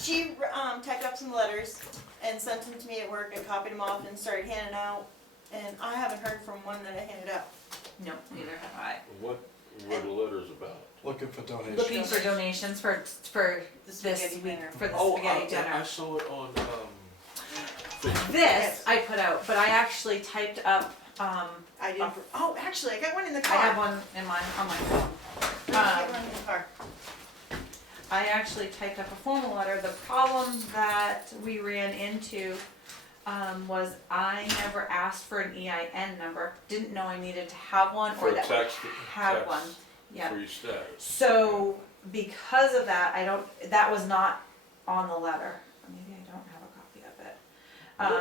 she typed up some letters and sent them to me at work. I copied them off and started handing out. And I haven't heard from one that I handed out. No, neither have I. What were the letters about? Looking for donations. Looking for donations for The this spaghetti week, dinner. for the Oh, spaghetti I dinner. saw it on, Facebook. This I put out, but I actually typed up, I didn't. Oh, actually, I got one in the I car. have one in on my phone. I got one in the car. I actually typed up a formal letter. The problem that we ran into was I never asked for an EIN number. Didn't know I needed to have one For or that we tax, had tax one. Yeah. free status. So because of that, that was not on the letter. Maybe I don't have a copy of it.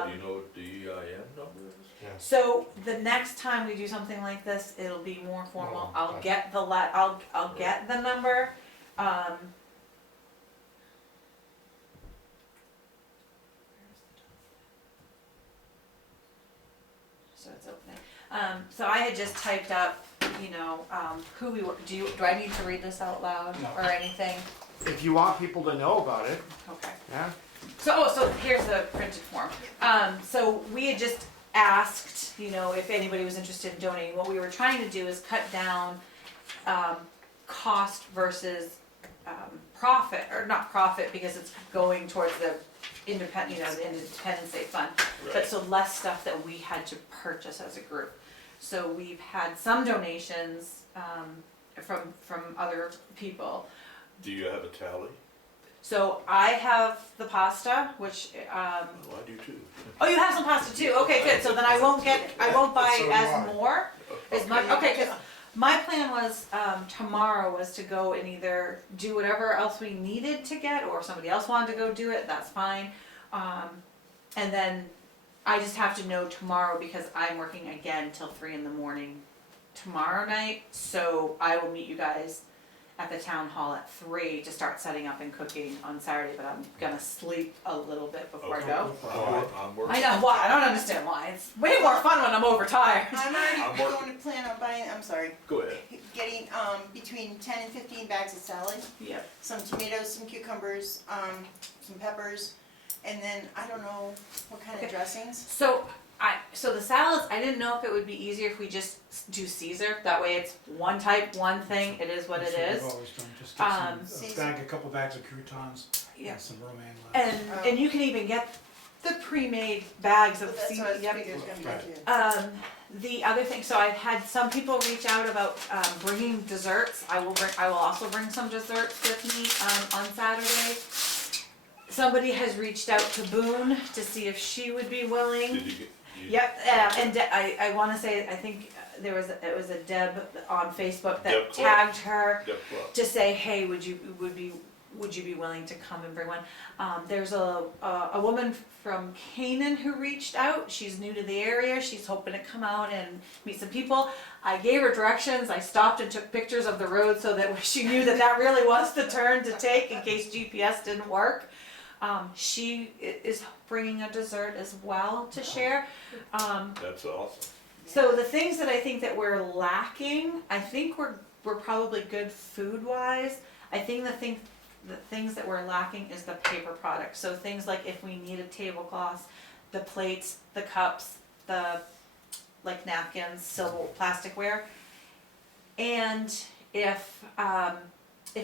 Do you know what the EIN number is? Yeah. So the next time we do something like this, it'll be more formal. Oh, I'll okay. get the I'll get the number. So it's opening. So I had just typed up, who we were. Do I need to read this out loud No. or anything? If you want people to know about it, Okay. yeah. So here's the printed form. So we had just asked, if anybody was interested in donating. What we were trying to do is cut down cost versus profit, or not profit because it's going towards the independent, the Independence Day Fund, but Right. so less stuff that we had to purchase as a group. So we've had some donations from other people. Do you have a tally? So I have the pasta, which Oh, I do too. oh, you have some pasta too. Okay, good. So then I won't buy So do as I. more as much. Okay, because my plan was tomorrow was to go and either do whatever else we needed to get, or if somebody else wanted to go do it, that's fine. And then I just have to know tomorrow because I'm working again till 3 a.m. tomorrow night. So I will meet you guys at the town hall at 3 to start setting up and cooking on Saturday. But I'm gonna sleep a little bit before I go. I'm working. I know why. I don't understand why. It's way more fun when I'm overtired. I'm already I'm going to plan on buying. I'm sorry. Go ahead. Getting between 10 and 15 bags of salad, Yep. some tomatoes, some cucumbers, some peppers, and then I don't know what kind of Okay. dressings. So the salads, I didn't know if it would be easier if we just do Caesar. That way it's one type, one thing. It is what it That's is. We've always done, just get Caesar. a couple bags of croutons Yeah. and some romaine lettuce. And you can even get the pre-made bags of But that's what I Caesar. figured it was gonna be Right. too. The other thing, so I've had some people reach out about bringing desserts. I will also bring some desserts with me on Saturday. Somebody has reached out to Boone to see if she would be willing. Did you get? Yep, and I want to say, I think it was a Deb on Facebook that Deb Clark. tagged her Deb Clark. to say, hey, would you be willing to come and bring one? There's a woman from Canaan who reached out. She's new to the area. She's hoping to come out and meet some people. I gave her directions. I stopped and took pictures of the road so that she knew that really was the turn to take in case GPS didn't work. She is bringing a dessert as well to share. That's awesome. So the things that I think that we're lacking, I think we're probably good food wise. I think the things that we're lacking is the paper products. So things like if we need a tablecloth, the plates, the cups, the like napkins, silver, plasticware, and if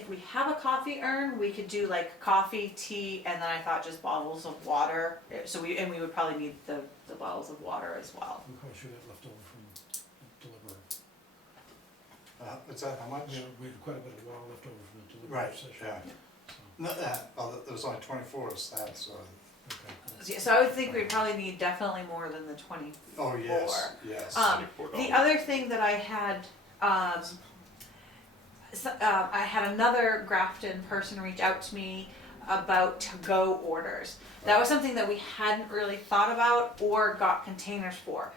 we have a coffee urn, we could do like coffee, tea, and then I thought just bottles of water. So we would probably need the bottles of water as well. We probably should have left over from delivery. What's that, how much? We had quite a bit of water left over from the delivery Right, session. yeah. So, No, there was only 24 of that, so. okay. So I would think we'd probably need definitely more than the 24. Oh, yes, yes. The other thing that I had, I had another Grafton person reach out to me about to-go orders. That was something that we hadn't really thought about or got containers for.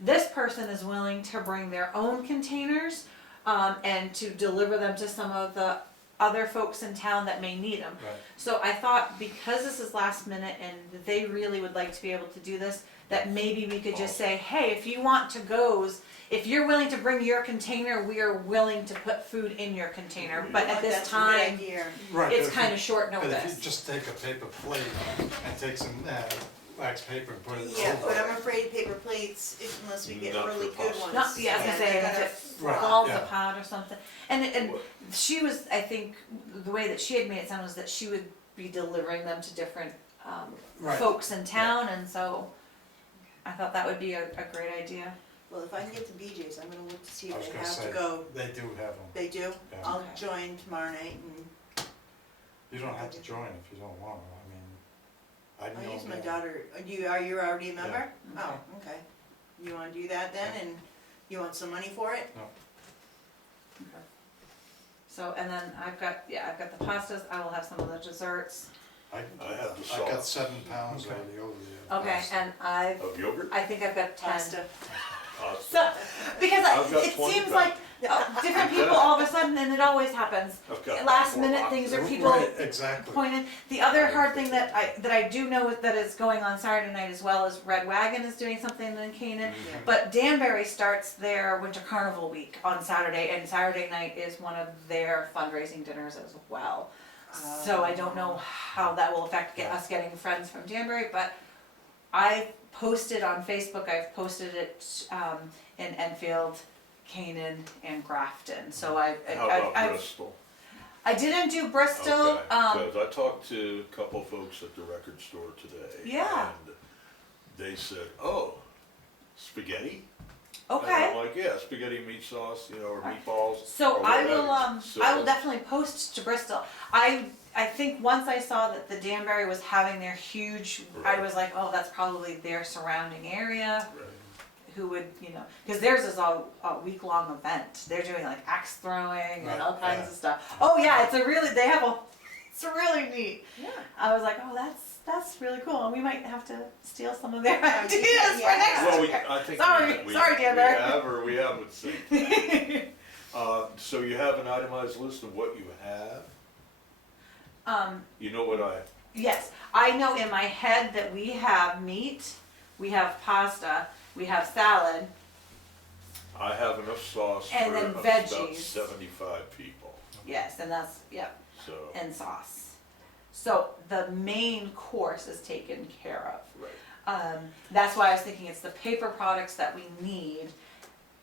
This person is willing to bring their own containers and to deliver them to some of the other folks in town that may need them. Right. So I thought because this is last minute and they really would like to be able to do this, that maybe we could just say, hey, if you want to-goes, if you're willing to bring your container, we are willing to put food in your container. But at this That's a good time, idea. Right, it's but if kind you- of short But if notice. you just take a paper plate and take some wax paper and put it Yeah, over but it. I'm afraid paper plates, unless we get Not for really good pasta. ones. No, yeah, I was gonna say, they're if gonna it Right, falls yeah. apart or something. And she was, I think, the way that she had made it sound was that she would be delivering them to different Right. folks in town, and so I thought that would be a great idea. Well, if I can get to BJ's, I'm gonna look to see I was if they gonna have to say, go. they do have them. They do? Yeah. I'll Okay. join tomorrow night and You don't have to join if you don't want to, I mean, I know. I'll use my that. daughter. Are you already a member? Yeah. Oh, okay. You wanna do that then, and you want some money for it? So, and then I've got the pastas, I will have some of the desserts. I have the I got sauce. 7 pounds Okay. already over there. Okay, and Of yogurt? I think I've got 10. Pasta. Pasta. So, because I've got it 20 seems pounds. like different people all of a sudden, and it always happens. I've got Last 4 minute boxes. things are people Right, exactly. pointed. The other hard thing that I do know that is going on Saturday night as well is Red Wagon is doing something in Canaan. Yeah. But Danbury starts their Winter Carnival week on Saturday, and Saturday night is one of their fundraising dinners as well. So I don't know how that will affect us getting friends from Danbury, but I posted on Facebook, I've posted it in Enfield, Canaan, and Grafton. So How about I Bristol? didn't do Bristol. Okay, because I talked to a couple folks at the record store today. Yeah. And they said, oh, spaghetti? And Okay. I'm like, yeah, spaghetti and meat sauce, or meatballs. So or I whatever. will So- I will definitely post to Bristol. I think once I saw that the Danbury was having their huge, I Right. was like, oh, that's probably their surrounding area. Right. Who would, because theirs is a week-long event. They're doing like axe throwing Right, and all kinds yeah. of stuff. Oh yeah, it's really neat. Yeah. I was like, oh, that's really cool, and we might have to steal some of their ideas yeah. for next Well, year. I think Sorry, we Danbury. have or we haven't seen. So you have an itemized list of what you have? You know what Yes, I know in my head that we have meat, we have pasta, we have salad, I have enough sauce And for then about veggies. 75 people, yes, and that's, yep, so, and sauce. So the main course is taken care of. right. That's why I was thinking it's the paper products that we need,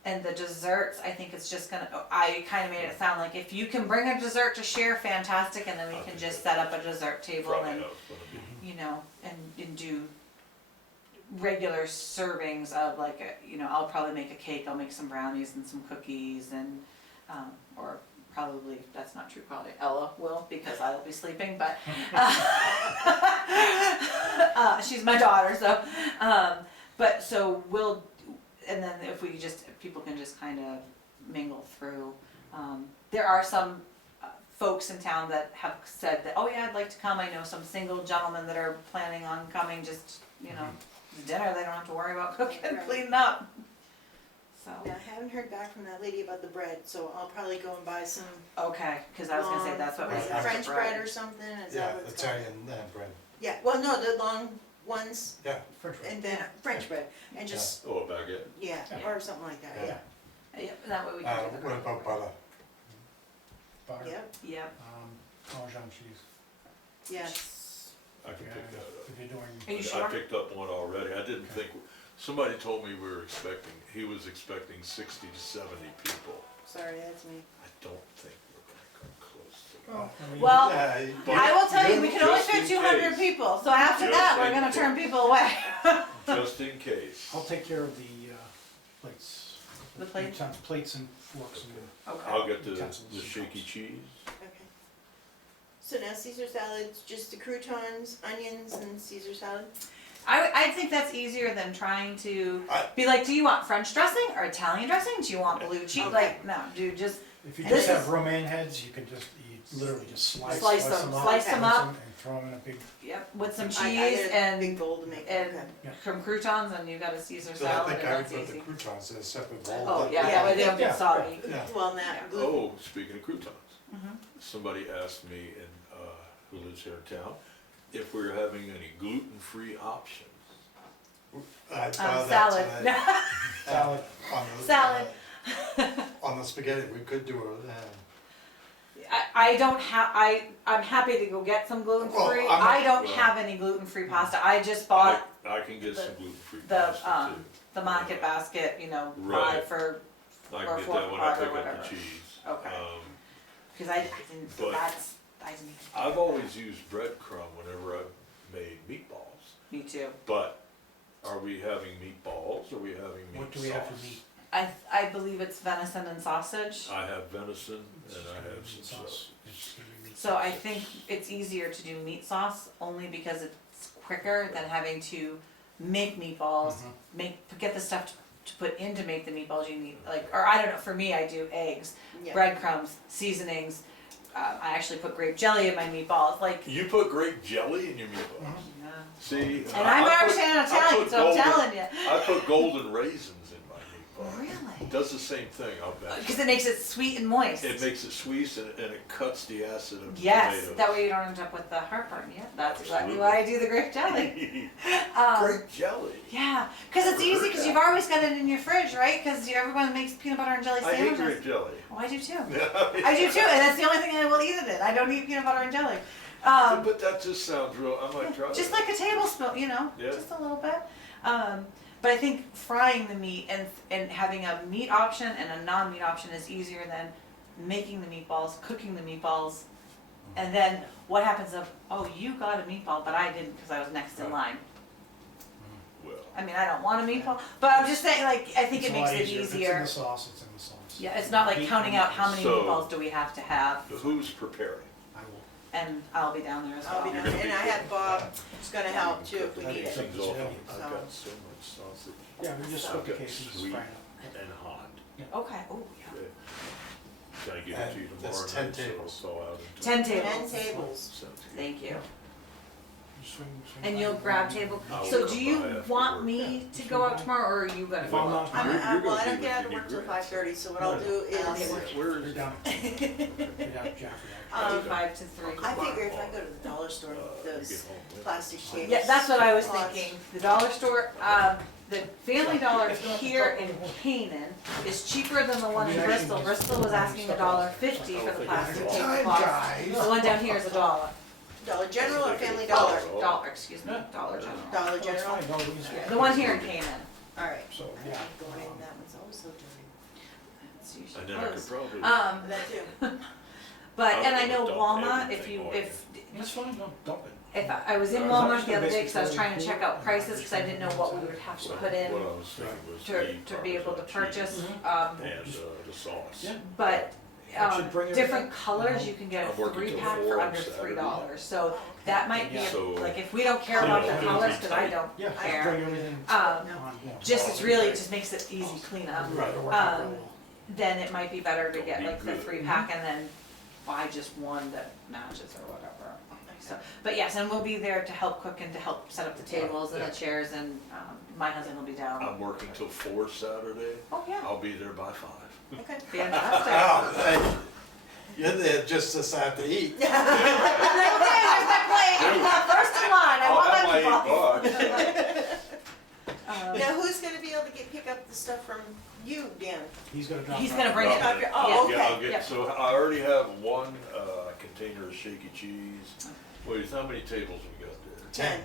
and the desserts, I think it's just gonna, I kinda made it sound like if you can bring a dessert to share, fantastic, and then we I can think just that- set up a dessert table Probably and, how it's gonna be. and do regular servings of like, I'll probably make a cake, I'll make some brownies and some cookies and, or probably, that's not true, probably Ella will, because I will be sleeping, but, she's my daughter, so, but, so we'll, and then if people can just kind of mingle through. There are some folks in town that have said that, oh yeah, I'd like to come, I know some single gentlemen that are planning on coming, just, dinner, they don't have to worry about cooking and Right. cleaning up. So, Yeah, I haven't heard back from that lady about the bread, so I'll probably go and buy some. okay, cause I was gonna say that's what What was is Right. it, French bread or something? Is Yeah, that what it's called? Italian bread. Yeah, well, no, the long ones, Yeah, French fries. and then French bread, and just, Oh, a baguette? yeah, Yeah. or something like that, yeah. yeah. Yep, that way we can do the What about butter? Butter, Yep, Yep, Parmesan cheese. yes. I can Yeah, pick that up. if you're doing. Are you I sure? picked up one already, I didn't think, somebody told me he was expecting 60 to 70 people. Sorry, that's me. I don't think we're gonna come close to that. Well, I mean, Well, Yeah, But I will tell you, we can only just fit in 200 case. people, so after Just that, we're in gonna case. turn people away. Just in case. I'll take care of the plates. The plate? Plates and forks and. I'll get the Utensils. shaky cheese. Okay. So now Caesar salad's just the croutons, onions, and Caesar salad? I think that's easier than trying to I- be like, do you want French dressing or Italian dressing? Do you want blue cheese? Okay. Like, no, dude, just If you This just have is- romaine heads, you can just, you literally just Slice slice them, them up. slice them mix up. And throw them in a big, yep, with some I cheese get a and big bowl to make, and okay. Yeah. some croutons, and you got a Caesar So I salad, think and I would that's put the easy. croutons in a separate bowl. Oh but- yeah, that way they don't get Yeah. soggy. Yeah. Well, now, Yeah. gluten, Oh, speaking of croutons, somebody asked me, who lives here in town, if we're having any gluten-free options. I thought that Salad. today. Salad. On the, Salad. On the spaghetti, we could do I don't have, I'm happy to go get some gluten free. Well, I'm not- I don't well- have any gluten free pasta. I just bought I can get the- some gluten-free the, pasta the market basket, Right. buy for, too. I or can get for that when I $4 or pick up whatever. the cheese. Okay. Cause I didn't, But- I didn't, I've always used breadcrumb whenever I've made meatballs, me too. but are we having meatballs, are we having meat What do we have sauce? for meat? I believe it's venison and sausage. I have venison and I have Meat some sauce. It's gonna be meat So I sausage. think it's easier to do meat sauce only because it's quicker than having to make meatballs, get the stuff to put in to make the meatballs you need, like, or I don't know, for me, I do eggs, Yeah. breadcrumbs, seasonings. I actually put grape jelly in my meatballs, like, You put grape jelly in your meatballs? yeah. See? And I'm actually an Italian, so I'm telling you. I put golden raisins in my meatball. Really? It does the same thing, I'll bet. Because it makes it sweet and moist. It makes it sweet and it cuts the acid of the Yes, tomatoes. that way you don't end up with the heartburn. Yeah, that's exactly Absolutely. why I do the grape jelly. Grape jelly? Yeah, because it's Never easy heard because that. you've always got it in your fridge, right? Because everyone makes peanut butter and jelly I hate sandwiches. grape jelly. Oh, I do too. I do too, and that's the only thing I will eat it in. I don't eat peanut butter and jelly. But that just sounds real, I might try Just that. like a tablespoon, Yeah. just a little bit. But I think frying the meat and having a meat option and a non-meat option is easier than making the meatballs, cooking the meatballs, and then what happens if, oh, you got a meatball, but I didn't because I was next in line. Well, I mean, I don't want a meatball, but I'm just saying, like, I think It's it a makes lot it If it's in easier. the sauce, it's in the sauce. Yeah, it's not like Meat counting and out how many So- meatballs do we have to have, who's preparing? I will. and I'll be down there as I'll be well. down, and I had Bob, who's gonna help too if we need it. Things off. So- I've got so much sausage Yeah, we just So- cook the Okay, case and just sweet. fry it and hot. Okay, oh, yeah. Okay. Can I give it to you And tomorrow that's night 10 so it'll tables. thaw out into? 10 10 tables. tables. Sounds good. Thank you. up. Swing And by you'll and grab grab table, I'll so come do you by after want work. me to go out tomorrow, or are you gonna If go I'm out? not, I'm, You're well, I gonna don't do get out what of you work till need, 5:30, so what No, I'll no. do I'll get is, work. you're Where's, down, you're down Jaffrey. Do Okay. 5 to 3. I figure if I go to the dollar store, you those get home with? plastic tables. Yeah, that's what I was cost- thinking. The dollar store, the Family Dollar here in Canaan is cheaper than the one in Bristol. Bristol was asking $1.50 for the plastic tablecloth. The one down here is $1. Dollar General or Family Dollar? Oh. Dollar, excuse me, Dollar General. Dollar Oh, it's General? fine, no, we can- Yeah, the one here in Canaan. Alright. So, yeah. Going in, that one's always so dirty. It's usually And then I could closed. probably. That too. But, I'll and I go know with dump Walmart, if everything you, on if, That's fine, no, dump it. if I was in I'm Walmart just the other gonna day, cause I was basically trying to check out prices, cause I didn't know what we would have to put in What I was thinking was to the be able to Parmesan purchase, cheese And the sauce. Yeah. but, That should bring different everything. colors, you can get a I'm working 3 till pack 4 for on under Saturday. $3, so that might be, So- like, if we don't care about the Yeah. colors, cause I don't Yeah, just care. bring everything Um, on, yeah. Just, it's really, it just makes it easy cleanup. Right, it'll work out um, real well. Then it might be better to get Be like the good. 3 pack and then buy just one that matches or whatever. So, but yes, and we'll be there to help cook and to help set up the tables and the chairs, and my husband will be down. I'm working till 4 Saturday. Oh, yeah, I'll be there by 5. Okay. fantastic. Oh, thank you. You're there just to start to eat. Okay, there's my plate, first in line, I I'll want have my my meatballs. $8. Now, who's gonna be able to pick up the stuff from you, Dan? He's gonna drop. He's it gonna off. bring it. Oh, Yeah. okay. Yeah, I'll Yep. get, so I already have one container of shaky cheese. Wait, how many tables we got there? 10.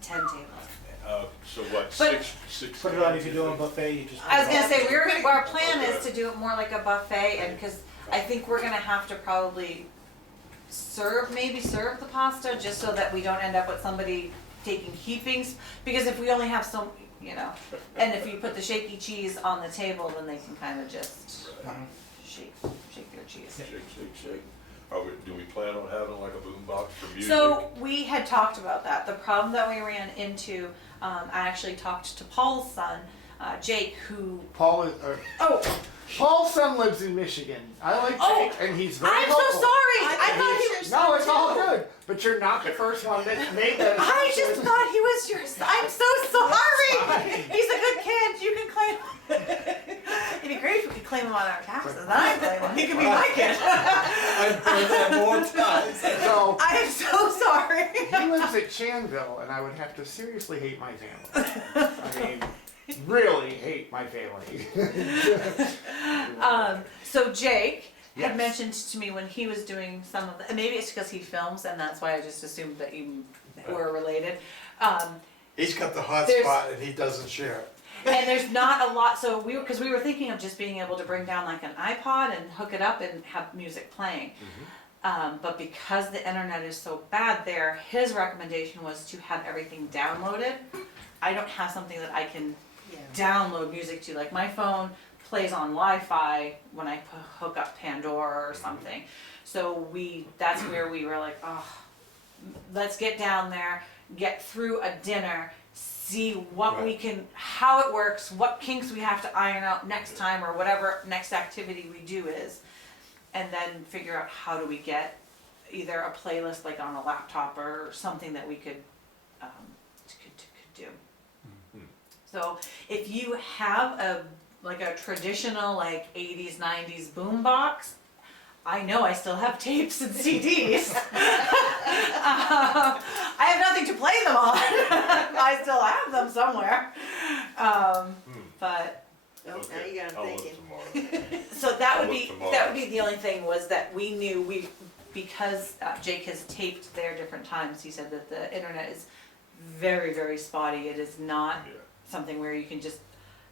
10 tables. So what, But- six? Put it on, if you're doing a buffet, you just. I was gonna say, our plan Okay. is to do it more like a buffet, and, cause I think we're gonna have to probably maybe serve the pasta, just so that we don't end up with somebody taking heapings, because if we only have some, and if you put the shaky cheese on the table, then they can kinda just Mhm. shake their cheese. Shake, shake, shake. Do we plan on having like a boom box for music? So we had talked about that. The problem that we ran into, I actually talked to Paul's son, Jake, who, Paul's son lives in Michigan. I like Oh, Jake, and he's very I'm so helpful. sorry! I I thought he was- No, it's all good. But you're not the first one that made that. I just assumption. thought he was your son. I'm so sorry. He's a good kid. You can claim. It'd be great if we could claim him on our taxes. Then I claim him. He could be my kid. I've heard that more times. So, I am so sorry. he lives at Chanville, and I would have to seriously hate my family. I mean, really hate my family. So Jake had Yes. mentioned to me when he was doing some of the, and maybe it's because he films, and that's why I just assumed that you were related. He's got the hot There's- spot and he doesn't share it. And there's not a lot, so because we were thinking of just being able to bring down like an iPod and hook it up and have music playing. But because the internet is so bad there, his recommendation was to have everything downloaded. I don't have something that I can download music to. Like my phone plays on Wi-Fi when I hook up Pandora or something. So that's where we were like, oh, let's get down there, get through a dinner, see what we can, how it works, what kinks we have to iron out next time or whatever next activity we do is, and then figure out how do we get either a playlist like on a laptop or something that we could do. So if you have a traditional like 80s 90s boombox, I know I still have tapes and CDs. I have nothing to play them on. I still have them somewhere. But Oh, now you got him I'll look thinking. tomorrow. so that would I'll be look tomorrow. that would be the only thing was that we knew because Jake has taped their different times. He said that the internet is very very spotty. It is not Yeah. something where you can just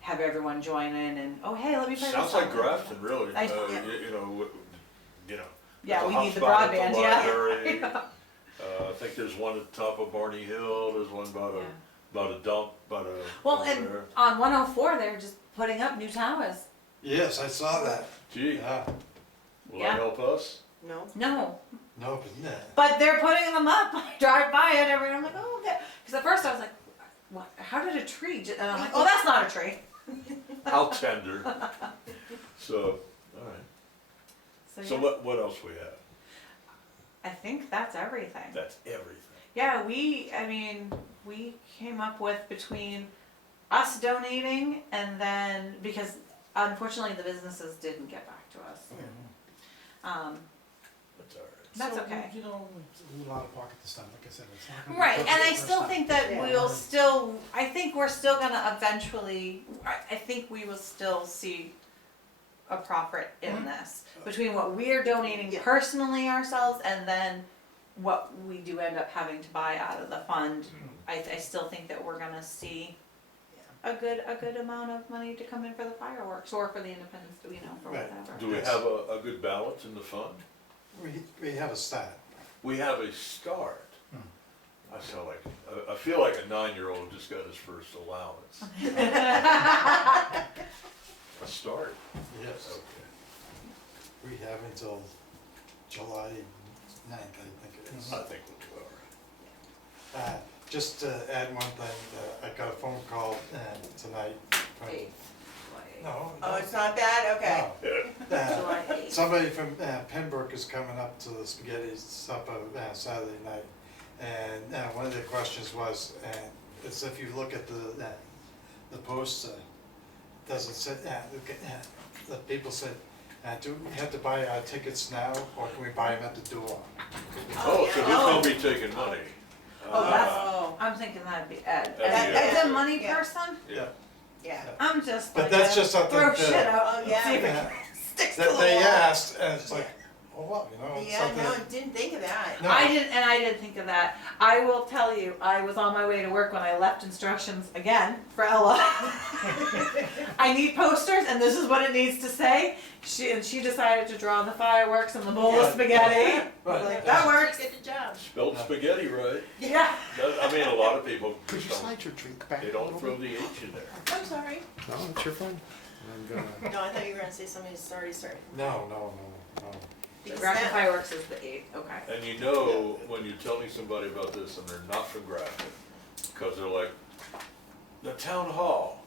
have everyone join in and oh hey let me play Sounds this like song. Grafton, really. I- You know. Yeah, there's we a need the hotspot at broadband. the Yeah. library. I think there's one at the top of Barney Hill. There's one Yeah. about a dump, Well, over and there. on 104, they're just putting up new towers. Yes, I saw that. Gee, Yeah. will Yeah. that help us? No. No, No, but yeah. but they're putting them up. I drive by it every. I'm like, oh, because at first I was like, what? How did a tree? And I'm like, oh, that's not a tree. How tender. So, all right. So yeah, what else we have? I think that's everything. That's everything. Yeah, we came up with between us donating and then because unfortunately the businesses didn't get back to us. That's all right. That's So, okay. You know, it's a little out of pocket this time, like I said, it's not gonna be Right, perfect and I the first still time. think that Yeah. we'll still, I think we're still gonna eventually, I think we will still see a profit in this. Between what we're donating Yeah. personally ourselves and then what we do end up having to buy out of the fund, I still think that we're gonna see a good amount of money to come in for the fireworks or for the Independence, for Right. whatever. Do we Yes. have a good balance in the fund? We have a stat. We have a start. I feel like a 9-year-old just got his first allowance. A start. Yes. Okay. We have until July 9th, I think it is. I think we'll do all right. Just to add one thing, I got a phone call tonight. from- No. Oh, it's not bad? Okay. No. July 8th. Somebody from Pembroke is coming up to the spaghetti supper Saturday night. And one of the questions was, is if you look at the poster, does it say, the people said, do we have to buy our tickets now or can we buy them at the door? Oh, yeah. so who's gonna be taking money? Oh, that's, Oh, I'm thinking that'd be Ed. That'd be Ed's Ed. a money Yeah. person? Yeah. yeah. I'm just But like that's to just something throw to- shit out Oh, and yeah. see if it Yeah. sticks to That the they wall. asked, and it's like, oh, well, Yeah, something. no, didn't think of that. No. I didn't think of that. I will tell you, I was on my way to work when I left instructions again for Ella. I need posters and this is what it needs to say. She decided to draw the fireworks and the bowl of spaghetti. Right. Like, That oh, works. Get the job. Spelled spaghetti right. Yeah. I mean, a lot of people Could you just don't, slide your drink back? they a don't little throw bit? the H in there. I'm sorry. No, it's your fun. No, I thought you were gonna say somebody's already started. No. The Grafton fireworks is the 8th, okay. And you know, when you're telling somebody about this and they're not from Grafton, because they're like, the town hall.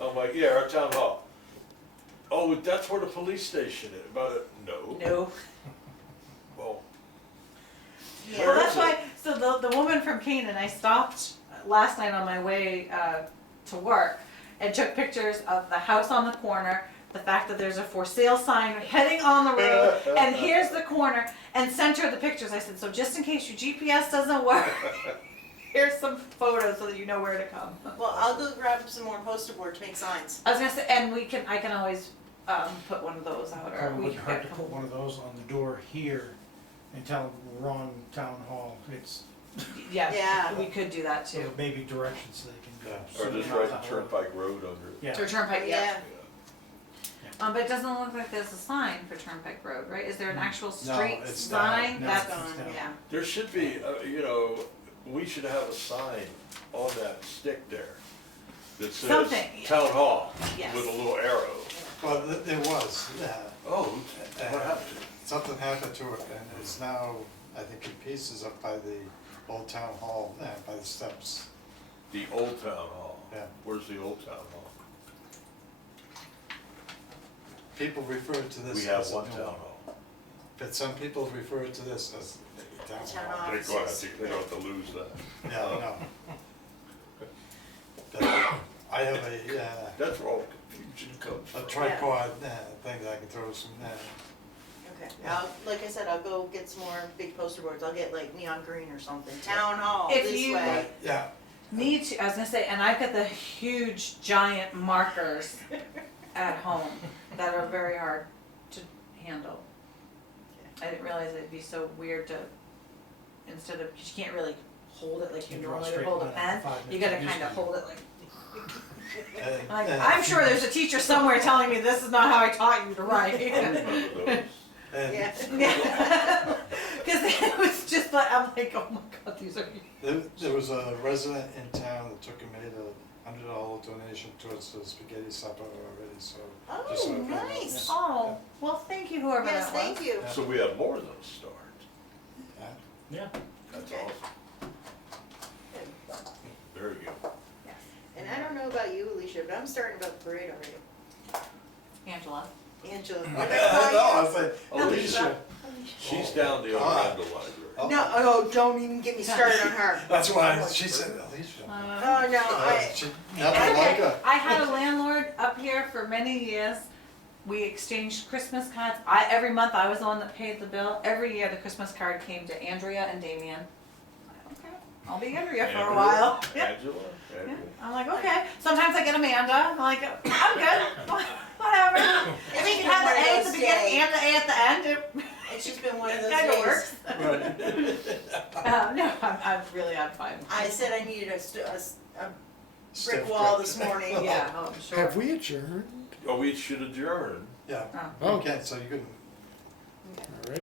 I'm like, yeah, our town hall. Oh, that's where the police station is. No. No. Well, Yeah. Well, Where that's is it? why, so the woman from Canaan, I stopped last night on my way to work and took pictures of the house on the corner, the fact that there's a for sale sign heading on the road, and here's the corner, and center the pictures. I said, so just in case your GPS doesn't work, here's some photos so that you know where to come. Well, I'll go grab some more poster board to make signs. I was gonna say, and I can always put one of those out, or Probably we would can hurt get to put one of those on the door here and tell them we're on town hall. It's, Yeah, Yeah. we could do that too. maybe directions so they can go. Yeah. Or so just they're write not the that way. Turnpike Road under it. Yeah. To Turnpike, yeah. Yeah. But it doesn't look like there's a sign for Turnpike Road, right? Is there an actual No, street it's sign? down. No, That's it's gone, down. yeah. There should be, you know, we should have a sign on that stick there that says Something. Town Hall Yes. with a little arrow. Well, there was, Oh, what happened? something happened to it, and it's now, I think, in pieces up by the old town hall, by the steps. The old Town Hall. Yeah. Where's the old Town Hall? People refer to this We have as a one new Town one, Hall. but some people refer to this as the town Town hall. hall. They're going to, they're going to lose that. Yeah, I know. But I have That's where all confusion comes a from. tripod thing that I can throw some, Okay, like I said, I'll go get some more big poster boards. I'll get like neon green or something. Town hall, If this you- way. yeah. Need to, I was gonna say, and I've got the huge giant markers at home that are very hard to handle. I didn't realize it'd be so weird to, instead of, 'cause you can't really hold it like you Can't draw normally straight hold a line pen. for 5 You minutes. gotta Used kinda to. hold it like, And- like, and- I'm sure there's a teacher somewhere telling me this is not how I taught you to I write. remember those. and Yeah. Yeah. Cause it was just like, I'm like, oh my god, these are. There was a resident in town that took and made a $100 donation towards the spaghetti supper already, so. just so Oh, everyone knows. nice. Oh, well, thank you whoever Yes, that was. thank you. Yeah. So we have more of those stars. Yeah. Yeah. That's Okay. awesome. Good. There you go. And I don't know about you, Alicia, but I'm starting about the parade already. Angela. Angela. I know, I said, Alicia. Alicia. She's down the Ah. Orlando Library. Oh. No, oh, don't even get me started on her. That's why she said Alicia. Oh, no, She never like her. I had a landlord up here for many years. We exchanged Christmas cards. Every month I was the one that paid the bill. Every year the Christmas card came to Andrea and Damien. Okay, I'll be Andrea for a Andrea? while. Yeah. Angela? Yeah. Andrea? I'm like, okay. Sometimes I get Amanda. I'm like, I'm good. Whatever. I think you have the A at the beginning and the A at the end. It's just been one of those Kind of days. works. Right. No, I'm really on fine. I said I needed a Stiff brick wall grip. this morning. Yeah, oh, I'm sure. Have we adjourned? Oh, we should adjourn. Yeah, Oh. okay, so you couldn't. All right.